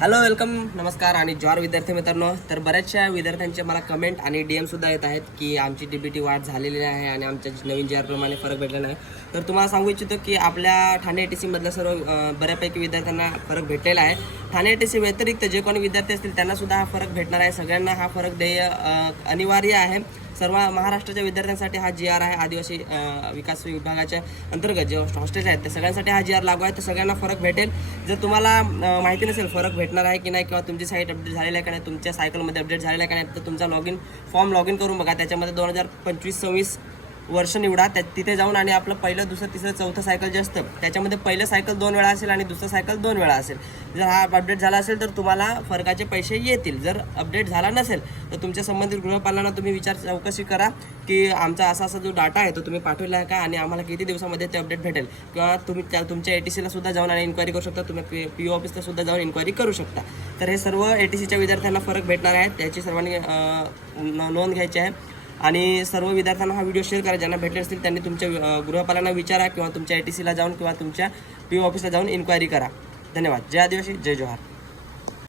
Hello welcome नमस्कार आणि jaw विद्यार्थी मित्रांनो. तर बऱ्याचशा विद्यार्थ्यांचे मला कमेंट आणि DM सुद्धा येत आहेत की आमची DBT वाढ झालेली आहे आणि आमच्या नवीन JR प्रमाणे फरक भेटलेला आहे. तर तुम्हाला सांगू इच्छितो की आपल्या ठाणे ATC मधल्या सर्व बऱ्यापैकी विद्यार्थ्यांना फरक भेटलेला आहे. ठाणे ATC व्यतिरिक्त जे कोणी विद्यार्थी असतील त्यांना सुद्धा हा फरक भेटणार आहे. सगळ्यांना हा फरक अनिवार्य आहे. सर्व महाराष्ट्राच्या विद्यार्थ्यांसाठी हा JR आहे. आदिवासी विकास विभागाच्या अंतर्गत जे हॉस्टेल्स आहेत त्या सगळ्यांसाठी हा JR लागू आहे. तर सगळ्यांना फरक भेटेल. जर तुम्हाला माहिती नसेल फरक भेटणार आहे की नाही किंवा तुमची साईट अपडेट झालेली आहे का नाही, तुमच्या सायकलमध्ये अपडेट झालेला आहे का नाही, तर तुमचा फॉर्म लॉग इन करून बघा. त्याच्यामध्ये 2025-26 वर्ष निवडा. तिथे जाऊन आणि आपलं पहिलं, दुसरं, तिसरं, चौथं सायकल जे असतं त्याच्यामध्ये पहिलं सायकल 2 वेळा असेल आणि दुसरं सायकल 2 वेळा असेल. जर हा अपडेट झाला असेल तर तुम्हाला फरकाचे पैसे येतील. जर अपडेट झाला नसेल तर तुमच्या संबंधित गृहपालांना तुम्ही चौकशी करा की आमचा असा जो डाटा आहे तो तुम्ही पाठवला आहे का आणि आम्हाला किती दिवसामध्ये ते अपडेट भेटेल. किंवा तुम्ही तुमच्या ATCला सुद्धा जाऊन आणि इन्क्वायरी करू शकता. तुम्ही PO ऑफिसला सुद्धा जाऊन इन्क्वायरी करू शकता. तर हे सर्व ATCच्या विद्यार्थ्यांना फरक भेटणार आहे. त्याची सर्वांनी नोंद घ्यायची आहे. आणि सर्व विद्यार्थ्यांना हा व्हिडिओ शेअर करा. ज्यांना भेटले असतील त्यांनी तुमच्या गृहपालांना विचारा किंवा तुमच्या ATCला जाऊन किंवा तुमच्या PO ऑफिसला जाऊन इन्क्वायरी करा. धन्यवाद. जय आदिवासी, जय जोहार.